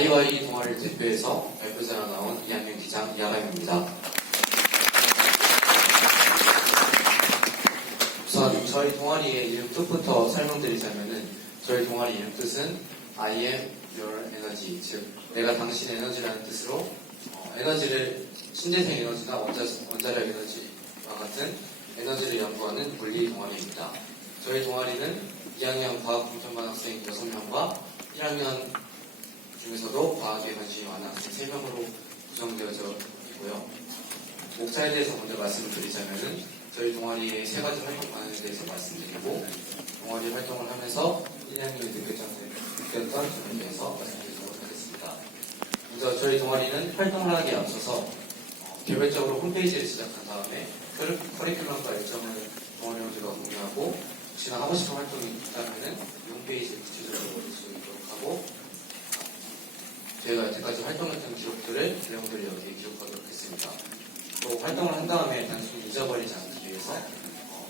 아이와이 동아리를 대표해서 발표자로 나온 2학년 기장 이하감입니다. 우선 저희 동아리의 이름 뜻부터 설명드리자면은 저희 동아리 이름 뜻은 I am your energy, 즉 내가 당신의 에너지라는 뜻으로 에너지를 신재생 에너지나 원자력 에너지와 같은 에너지를 연구하는 물리 동아리입니다. 저희 동아리는 2학년 과학공통반 학생 6명과 1학년 중에서도 과학에 관심이 많은 학생 3명으로 구성되어져 있고요. 목차에 대해서 먼저 말씀을 드리자면은 저희 동아리의 3가지 활동 방향에 대해서 말씀드리고 동아리 활동을 하면서 1학년에 느꼈던 점에 대해서 말씀드리도록 하겠습니다. 먼저 저희 동아리는 활동을 하기에 앞서서 개별적으로 홈페이지를 제작한 다음에 커리큘럼과 일정을 동아리원들과 공유하고 혹시나 하고 싶은 활동이 있다면 이 홈페이지에 구체적으로 볼 수 있도록 하고 저희가 여태까지 활동했던 기록들을 내용들을 여기에 기록하도록 했습니다. 또 활동을 한 다음에 단순히 잊어버리지 않기 위해서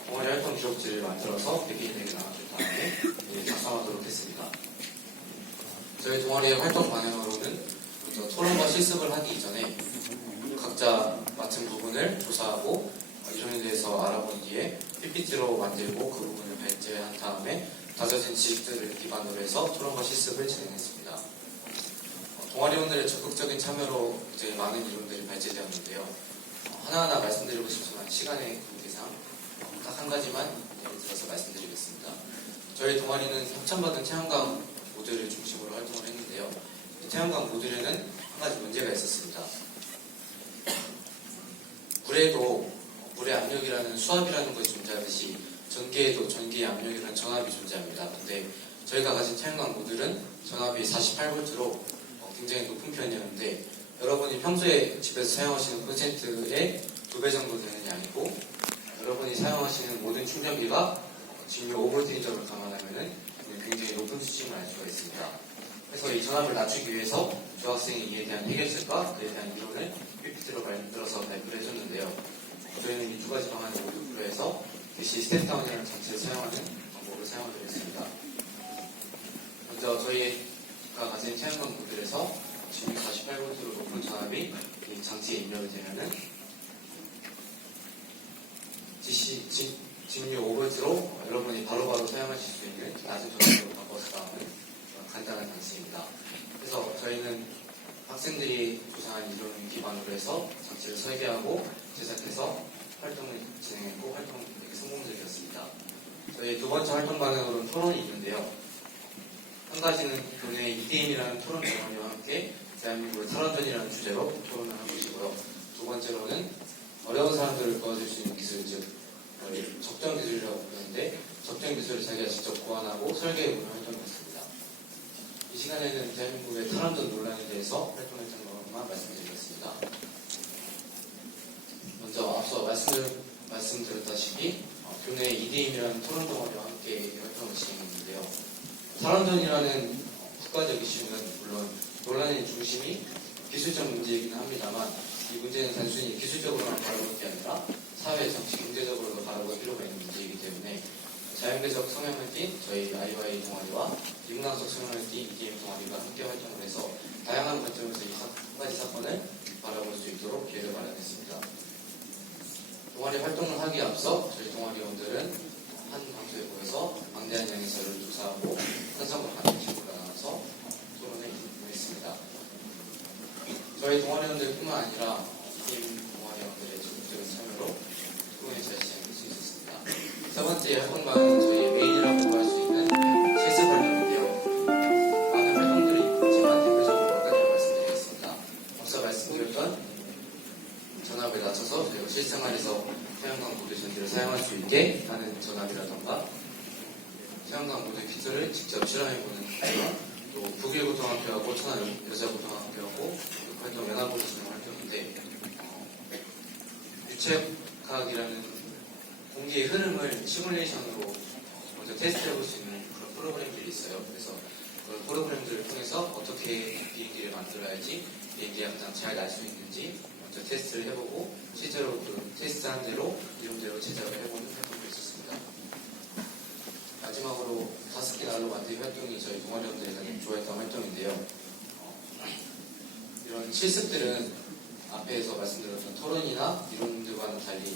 동아리 활동 기록지를 만들어서 100개인에게 나눠줄 다음에 작성하도록 했습니다. 저희 동아리의 활동 방향으로는 먼저 토론과 실습을 하기 이전에 각자 맡은 부분을 조사하고 이론에 대해서 알아본 뒤에 PPT로 만들고 그 부분을 발제한 다음에 다져진 지식들을 기반으로 해서 토론과 실습을 진행했습니다. 동아리원들의 적극적인 참여로 이제 많은 이론들이 발제되었는데요. 하나하나 말씀드리고 싶지만 시간의 관계상 딱 한 가지만 예를 들어서 말씀드리겠습니다. 저희 동아리는 협찬받은 태양광 모듈을 중심으로 활동을 했는데요. 이 태양광 모듈에는 한 가지 문제가 있었습니다. 물에도 물의 압력이라는 수압이라는 것이 존재하듯이 전기에도 전기의 압력이라는 전압이 존재합니다. 근데 저희가 가진 태양광 모듈은 전압이 48V로 굉장히 높은 편이었는데 여러분이 평소에 집에서 사용하시는 콘센트의 2배 정도 되는 양이고 여러분이 사용하시는 모든 충전기가 직류 5V인 점을 감안하면 굉장히 높은 수준을 알 수가 있습니다. 그래서 이 전압을 낮추기 위해서 조학생이 이에 대한 해결책과 그에 대한 이론을 PPT로 만들어서 발표를 해줬는데요. 저희는 이 2가지 방안을 모두 고려해서 대시 스텝다운이라는 장치를 사용하는 방법을 사용하기로 했습니다. 먼저 저희가 가진 태양광 모듈에서 직류 48V로 높은 전압이 이 장치에 입력이 되면은 직류 5V로 여러분이 바로바로 사용하실 수 있는 낮은 전압으로 바꿔서 나오는 간단한 장치입니다. 그래서 저희는 학생들이 조사한 이론을 기반으로 해서 장치를 설계하고 제작해서 활동을 진행했고 활동이 되게 성공적이었습니다. 저희 두 번째 활동 방향으로는 토론이 있는데요. 한 가지는 교내 EDM이라는 토론 경험과 함께 대한민국의 탈원전이라는 주제로 토론을 한 것이고요. 두 번째로는 어려운 사람들을 도와줄 수 있는 기술, 즉 적정 기술이라고 부르는데 적정 기술을 자기가 직접 고안하고 설계해보는 활동이었습니다. 이 시간에는 대한민국의 탈원전 논란에 대해서 활동했던 것만 말씀드리겠습니다. 먼저 앞서 말씀드렸다시피 교내 EDM이라는 토론 동아리와 함께 활동을 진행했는데요. 탈원전이라는 국가적 이슈는 물론 논란의 중심이 기술적 문제이긴 합니다만 이 문제는 단순히 기술적으로만 바라볼 게 아니라 사회, 정치, 경제적으로도 바라볼 필요가 있는 문제이기 때문에 자연계적 성향을 띤 저희 아이와이 동아리와 융랑적 성향을 띤 EDM 동아리가 함께 활동을 해서 다양한 관점에서 이 한 가지 사건을 바라볼 수 있도록 기회를 마련했습니다. 동아리 활동을 하기에 앞서 저희 동아리원들은 한 장소에 모여서 방대한 양의 자료를 조사하고 현상과 관계식으로 나눠서 토론을 했습니다. 저희 동아리원들뿐만 아니라 EDM 동아리원들의 적극적인 참여로 토론이 잘 진행될 수 있었습니다. 세 번째 활동방은 저희의 메인이라고 할 수 있는 실습 활동인데요. 많은 활동들이 있지만 대표적으로 몇 가지를 말씀드리겠습니다. 앞서 말씀드렸던 전압을 낮춰서 저희가 실생활에서 태양광 모듈 전기를 사용할 수 있게 하는 전압이라던가 태양광 모듈 기술을 직접 실험해보는 활동, 또 북일고등학교하고 천안여자고등학교하고 활동 연합으로 진행 활동인데 유체학이라는 공기의 흐름을 시뮬레이션으로 먼저 테스트해볼 수 있는 그런 프로그램들이 있어요. 그래서 그런 프로그램들을 통해서 어떻게 비행기를 만들어야지 비행기가 가장 잘 날 수 있는지 먼저 테스트를 해보고 실제로 그 테스트한 대로 이론대로 제작을 해보는 활동도 있었습니다. 마지막으로 5개 날로 만든 활동이 저희 동아리원들이 가장 좋아했던 활동인데요. 실습들은 앞에서 말씀드렸던 토론이나 이론들과는 달리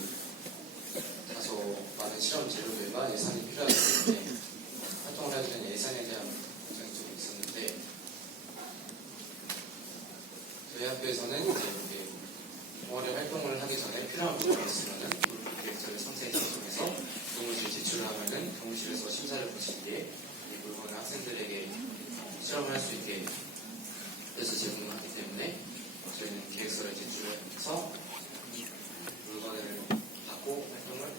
다소 많은 실험 재료들과 예산이 필요하기 때문에 활동을 하기 전에 예산에 대한 걱정이 좀 있었는데 저희 학교에서는 이제 이렇게 동아리 활동을 하기 전에 필요한 부분이 있으면은 계획서를 상세히 작성해서 교무실에 제출을 하면은 교무실에서 심사를 거친 뒤에 이 물건을 학생들에게 실험을 할 수 있게 해서 제공을 하기 때문에 저희는 계획서를 제출해서 물건을 받고 활동을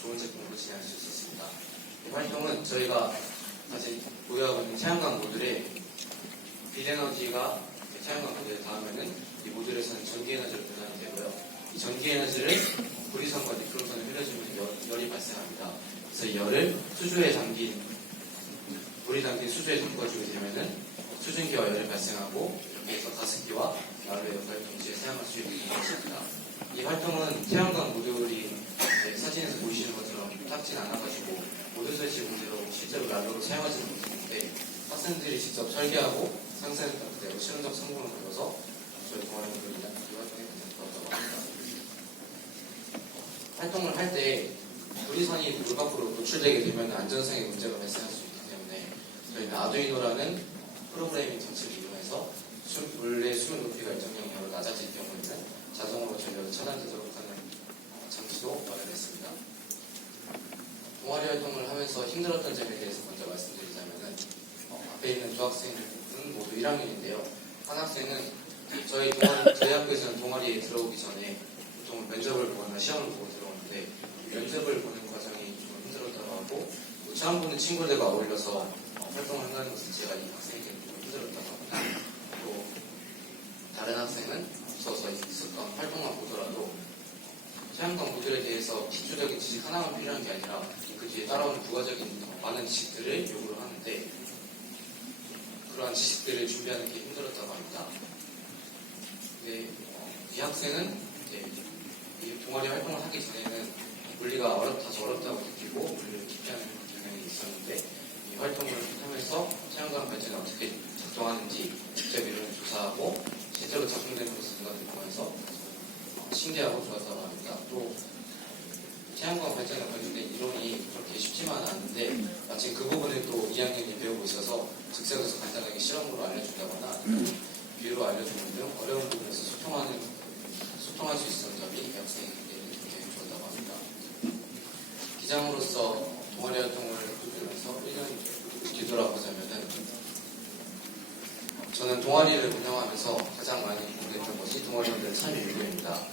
좋은 제품으로 진행할 수 있었습니다. 이 활동은 저희가 아직 보유하고 있는 태양광 모듈에 빛에너지가 태양광 모듈에 닿으면은 이 모듈에서는 전기에너지로 변환이 되고요. 이 전기에너지를 구리선과 니크로선을 흘려주면 열이 발생합니다. 그래서 이 열을 수주에 담긴 물이 담긴 수주에 담궈주게 되면은 수증기와 열이 발생하고 이렇게 해서 가습기와 난로의 역할을 동시에 사용할 수 있는 것입니다. 이 활동은 태양광 모듈이 사진에서 보이시는 것처럼 탁진 않아가지고 모듈 설치 문제로 실제로 난로로 사용하지는 못했는데 학생들이 직접 설계하고 상세했던 그대로 실험적 성공을 거둬서 저희 동아리분들이 이 활동에 괜찮다고 합니다. 활동을 할 때 구리선이 물 밖으로 노출되게 되면 안전상의 문제가 발생할 수 있기 때문에 저희는 아두이노라는 프로그래밍 장치를 이용해서 물의 수면 높이가 일정 영역으로 낮아질 경우에는 자동으로 전력이 차단되도록 하는 장치도 마련했습니다. 동아리 활동을 하면서 힘들었던 점에 대해서 먼저 말씀드리자면은 앞에 있는 두 학생은 모두 1학년인데요. 한 학생은 저희 학교에서는 동아리에 들어오기 전에 보통 면접을 보거나 시험을 보고 들어오는데 면접을 보는 과정이 좀 힘들었다고 하고 또 처음 보는 친구들과 어울려서 활동을 한다는 것은 제가 이 학생에게 좀 힘들었다고 합니다. 또 다른 학생은 앞서서 있었던 활동만 보더라도 태양광 모듈에 대해서 기초적인 지식 하나만 필요한 게 아니라 그 뒤에 따라오는 부가적인 많은 지식들을 요구를 하는데 그러한 지식들을 준비하는 게 힘들었다고 합니다. 근데 이 학생은 이 동아리 활동을 하기 전에는 물리가 다소 어렵다고 느끼고 물리를 기피하는 경향이 있었는데 이 활동을 하면서 태양광 발전이 어떻게 작동하는지 직접 이론을 조사하고 실제로 작동되는 것을 눈앞에 보면서 신기하고 좋았다고 합니다. 또 태양광 발전에 관련된 이론이 그렇게 쉽지만 않은데 마침 그 부분을 또 2학년이 배우고 있어서 즉석에서 간단하게 실험으로 알려준다거나 비유로 알려주는 등 어려운 부분에서 소통할 수 있었던 점이 이 학생에게 굉장히 좋았다고 합니다. 기장으로서 동아리 활동을 꾸준해서 1년 뒤돌아보자면은 저는 동아리를 운영하면서 가장 많이 공부했던 것이 동아리원들의 참여 유도입니다.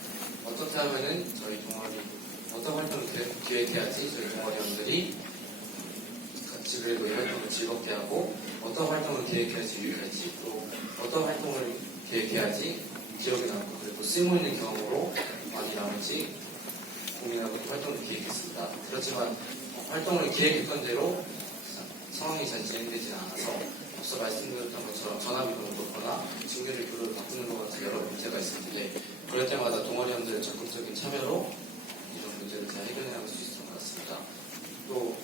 어떻게 하면은 저희 동아리 어떤 활동을 기획해야지 저희 동아리원들이 같이 그래도 이 활동을 즐겁게 하고 어떤 활동을 기획해야지 유익할지 또 어떤 활동을 기획해야지 기억에 남고 그리고 쓸모있는 경험으로 많이 남을지 고민하고 활동을 기획했습니다. 그렇지만 활동을 기획했던 대로 상황이 잘 진행되지는 않아서 앞서 말씀드렸던 것처럼 전압이 너무 높거나 직률을 교류를 바꾸는 것 같은 여러 문제가 있었는데 그럴 때마다 동아리원들의 적극적인 참여로 이런 문제를 잘 해결해 나갈 수 있었던 것 같습니다. 또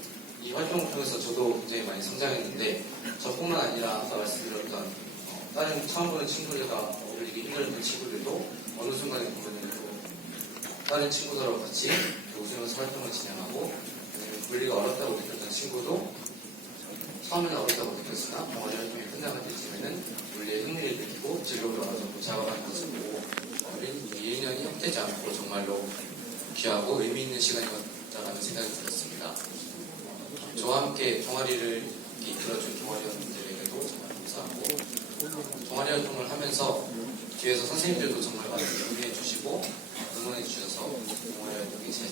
이 활동을 통해서 저도 굉장히 많이 성장했는데 저뿐만 아니라 아까 말씀드렸던 다른 처음 보는 친구들과 어울리기 힘들었던 친구들도 어느 순간에 보면은 또 다른 친구들하고 같이 웃으면서 활동을 진행하고 물리가 어렵다고 느꼈던 친구도 처음에는 어렵다고 느꼈으나 동아리 활동이 끝나갈 때쯤에는 물리에 흥미를 느끼고 진로를 어느 정도 잡아가는 것을 보고 1년이 헛되지 않고 정말로 귀하고 의미 있는 시간이었다라는 생각이 들었습니다. 저와 함께 동아리를 이끌어준 동아리원들에게도 정말 감사하고 동아리 활동을 하면서 뒤에서 선생님들도 정말 많이 응원해 주시고 응원해 주셔서 동아리 활동이 제